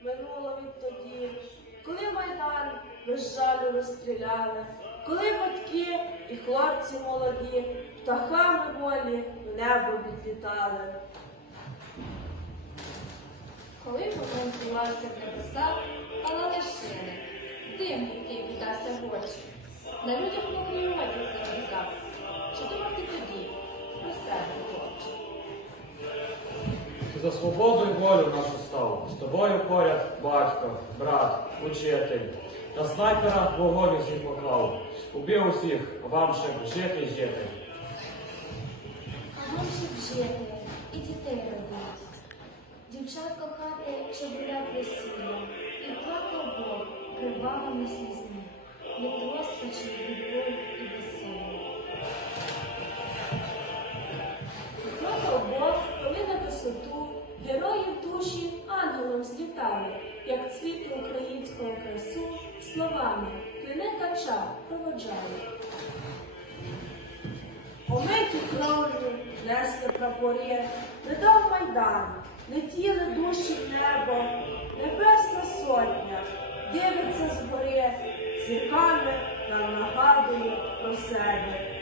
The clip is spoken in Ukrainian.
минуло відтоді, коли майдан без жалю розстріляли, коли батьки і хлопці молоді птахами волі в небо відлітали. Коли вогонь здіймався в небеса, але лишини, дим який піддався в очі. На людях мокрі одяг замерзав. Ти за свободу і волю нашу став. З тобою поряд батько, брат, учитель. На снайпера вогонь усіх поклав. Убив усіх, вам ще жити жити. А вам щоб жити і дітей родити. Дівчат кохати, щоб гуляти весілля, і плакав Бог кривавими слізьми, від розпачі, від болю ангелом як цвіт українського красу словами клине кача проводжали. Омиті кров'ю несли прапори, не дав майдан, летіли душі в небо, небесна сотня, дивиться з гори, зірками нам нагадує про себе.